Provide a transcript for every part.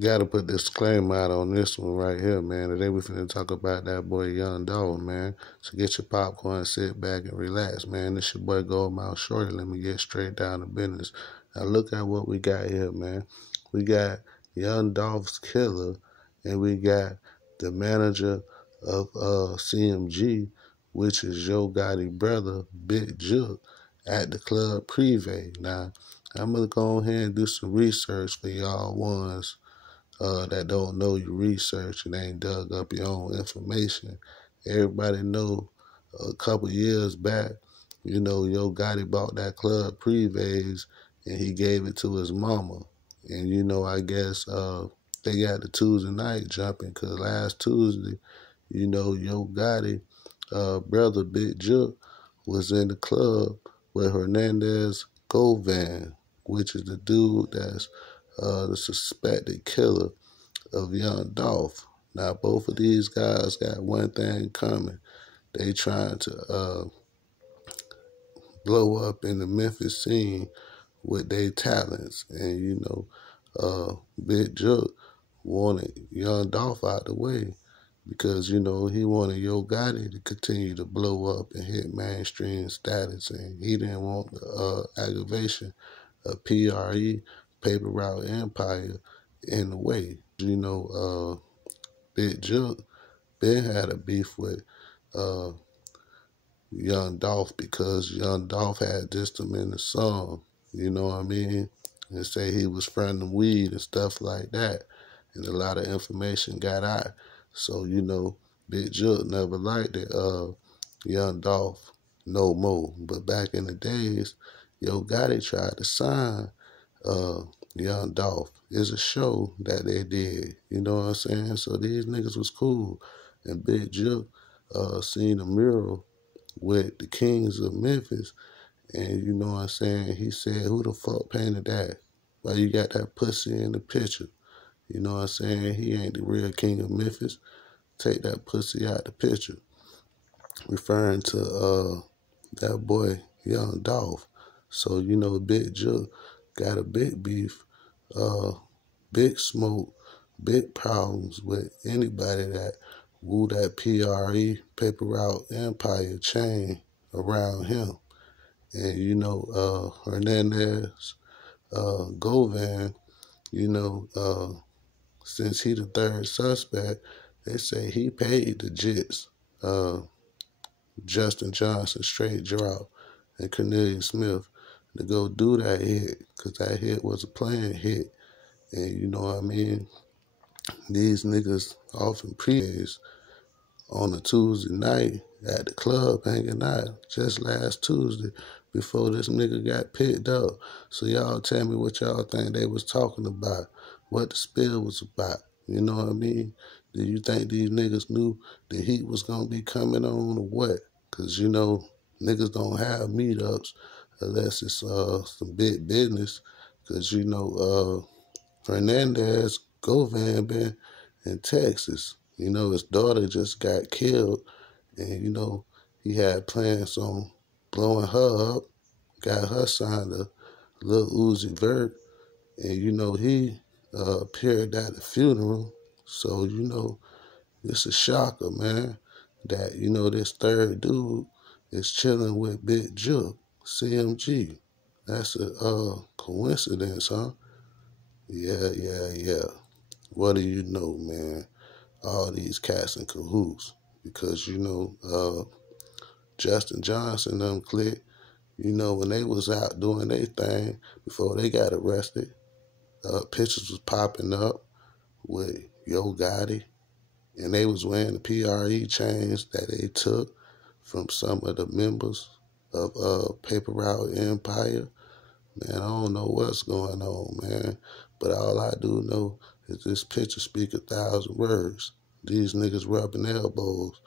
Gotta put disclaimer out on this one right here, man. Today we finna talk about that boy Young Dolph, man. So get your popcorn, sit back and relax, man. This your boy Goldmouth Shorty. Let me get straight down to business. Now look at what we got here, man. We got Young Dolph's killer, and we got the manager of CMG, which is Yo Gotti brother, Big Jook, at the club Privé. Now I'm gonna go ahead and do some research for y'all ones that don't know your research and ain't dug up your own information. Everybody know a couple years back, Yo Gotti bought that club Privé's and he gave it to his mama. And I guess they got the Tuesday night jumping because last Tuesday, Yo Gotti brother Big Jook was in the club with Hernandez Govan, which is the dude that's the suspected killer of Young Dolph. Now, both of these guys got one thing in common. They trying to blow up in the Memphis scene with their talents. And, Big Jook wanted Young Dolph out the way because, he wanted Yo Gotti to continue to blow up and hit mainstream status. And he didn't want the aggravation of PRE, Paper Route Empire, in the way. Big Jook been had a beef with uh, Young Dolph because Young Dolph had dissed him in the song, you know what I mean? And say he was friending weed and stuff like that. And a lot of information got out. So, Big Jook never liked it, Young Dolph no more. But back in the days, Yo Gotti tried to sign uh, Young Dolph. It's a show that they did. You know what I'm saying? So these niggas was cool. And Big Jook seen a mural with the Kings of Memphis. And you know what I'm saying? He said, who the fuck painted that? Why you got that pussy in the picture? You know what I'm saying? He ain't the real king of Memphis. Take that pussy out the picture. Referring to that boy, Young Dolph. So, Big Jook got a big beef, uh, big smoke, big problems with anybody that woo that PRE, Paper Route Empire chain around him. And, Hernandez, Govan, since he the third suspect, they say he paid the Jits, uh, Justin Johnson, Straight Drop, and Cornelius Smith to go do that hit because that hit was a planned hit. And you know what I mean? These niggas often pre-days on a Tuesday night at the club hanging out just last Tuesday before this nigga got picked up. So y'all tell me what y'all think they was talking about, what the spill was about. You know what I mean? Do you think these niggas knew the heat was going to be coming on or what? Because, niggas don't have meetups unless it's some big business. Because, Fernandez Govan been in Texas. His daughter just got killed, and he had plans on blowing her up. Got her signed a Lil Uzi Vert, and he appeared at the funeral. So it's a shocker, man, that this third dude is chilling with Big Jook, CMG. That's a coincidence, huh? Yeah, yeah, yeah. What do you know, man? All these cats in cahoots because Justin Johnson them click. When they was out doing their thing before they got arrested, pictures was popping up with Yo Gotti, and they was wearing the PRE chains that they took from some of the members of Paper Route Empire. Man, I don't know what's going on, man. But all I do know is this picture speak 1,000 words. These niggas rubbing elbows.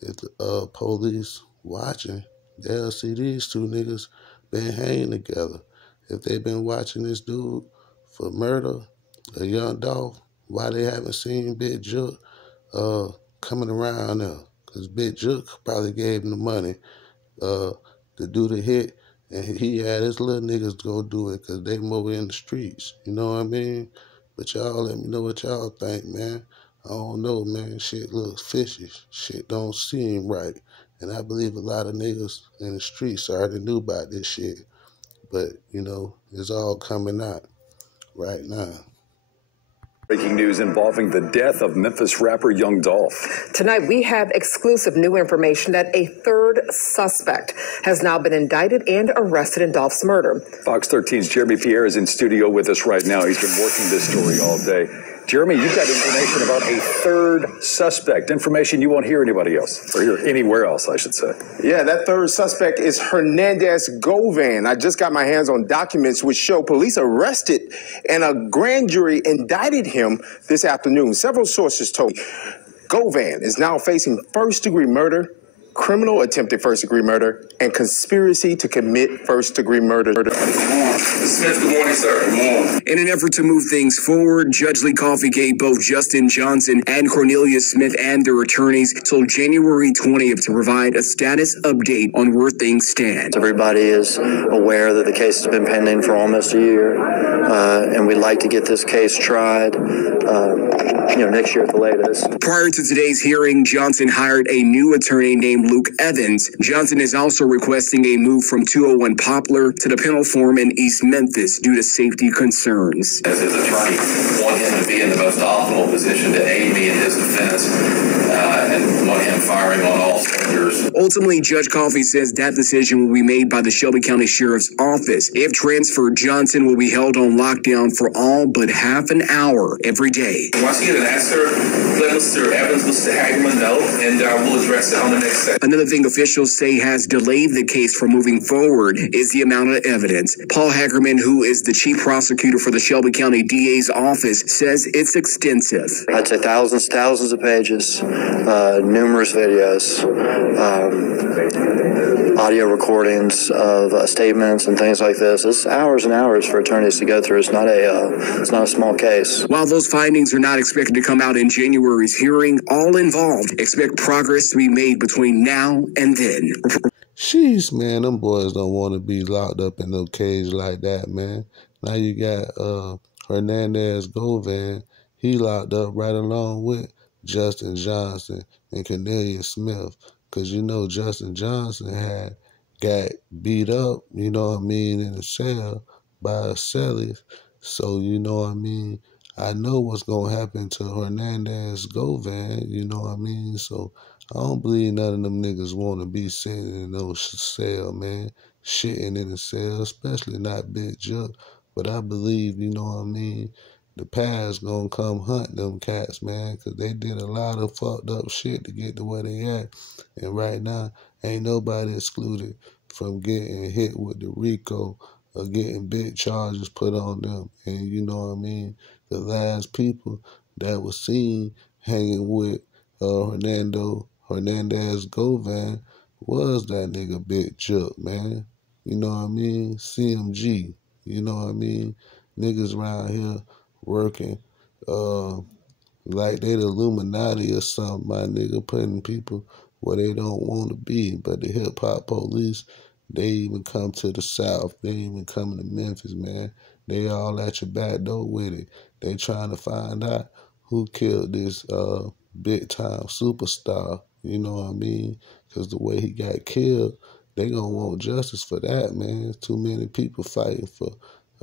If the police watching, they'll see these two niggas been hanging together. If they been watching this dude for murder, a Young Dolph, why they haven't seen Big Jook coming around now? Because Big Jook probably gave him the money to do the hit, and he had his little niggas go do it because they more in the streets. You know what I mean? But y'all let me know what y'all think, man. I don't know, man. Shit looks fishy. Shit don't seem right. And I believe a lot of niggas in the streets already knew about this shit. But, you know, it's all coming out right now. Breaking news involving the death of Memphis rapper Young Dolph. Tonight, we have exclusive new information that a third suspect has now been indicted and arrested in Dolph's murder. Fox 13's Jeremy Pierre is in studio with us right now. He's been working this story all day. Jeremy, you've got information about a third suspect, information you won't hear anybody else, or hear anywhere else, I should say. Yeah, that third suspect is Hernandez Govan. I just got my hands on documents which show police arrested and a grand jury indicted him this afternoon. Several sources told me Govan is now facing first-degree murder, criminal attempted first-degree murder, and conspiracy to commit first-degree murder. Smith, good morning, sir. Good morning. In an effort to move things forward, Judge Lee Coffey gave both Justin Johnson and Cornelius Smith and their attorneys till January 20th to provide a status update on where things stand. Everybody is aware that the case has been pending for almost a year, and we'd like to get this case tried, next year at the latest. Prior to today's hearing, Johnson hired a new attorney named Luke Evans. Johnson is also requesting a move from 201 Poplar to the penal form in East Memphis due to safety concerns. As his attorney, want him to be in the most optimal position to aid me in his defense and want him firing on all cylinders. Ultimately, Judge Coffey says that decision will be made by the Shelby County Sheriff's Office. If transferred, Johnson will be held on lockdown for all but half an hour every day. Once you get an answer, let Mr. Evans, Mr. Hagman know, and we'll address it on the next set. Another thing officials say has delayed the case from moving forward is the amount of evidence. Paul Hackerman, who is the chief prosecutor for the Shelby County DA's office, says it's extensive. I'd say thousands of pages, numerous videos, audio recordings of statements and things like this. It's hours and hours for attorneys to go through. It's not a small case. While those findings are not expected to come out in January's hearing, all involved expect progress to be made between now and then. Sheesh, man, them boys don't want to be locked up in no cage like that, man. Now you got Hernandez Govan. He locked up right along with Justin Johnson and Cornelius Smith. Because, Justin Johnson had got beat up, in a cell by cellies. So, I know what's going to happen to Hernandez Govan, So, I don't believe none of them niggas want to be sitting in no cell, man. Shitting in the cell, especially not Big Juck. But I believe, the past gonna come hunt them cats, man, because they did a lot of fucked up shit to get to where they at. And right now, ain't nobody excluded from getting hit with the RICO or getting big charges put on them. And the last people that was seen hanging with Hernandez Govan was that nigga Big Juck, man. CMG, Niggas around here working like they the Illuminati or something, my nigga, putting people where they don't want to be. But the hip-hop police, they even come to the South. They even coming to Memphis, man. They all at your back door with it. They trying to find out who killed this big-time superstar, Because the way he got killed, they gonna want justice for that, man. Too many people fighting for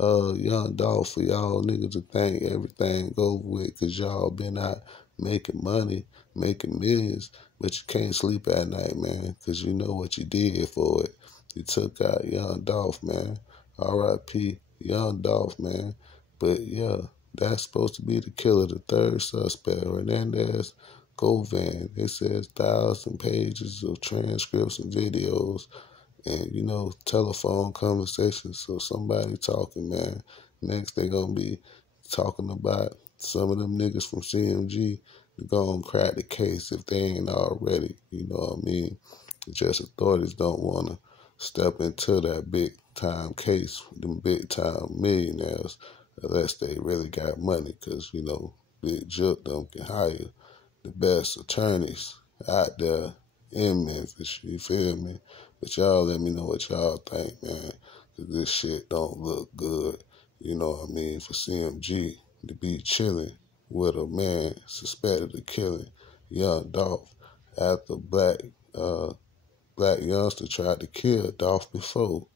Young Dolph, for y'all niggas to think everything over with because y'all been out making money, making millions, but you can't sleep at night, man, because you know what you did for it. You took out Young Dolph, man. R.I.P. Young Dolph, man. But yeah, that's supposed to be the killer, the third suspect, Hernandez Govan. It says 1,000 pages of transcripts and videos and, telephone conversations. So somebody talking, man. Next they gonna be talking about some of them niggas from CMG to go and crack the case if they ain't already. You know what I mean? Just authorities don't want to step into that big time case with them big time millionaires unless they really got money, because, Big Juck them can hire the best attorneys out there in Memphis, you feel me? But y'all let me know what y'all think, man, because this shit don't look good, for CMG. to be chilling with a man suspected of killing young Dolph after black youngster tried to kill Dolph before.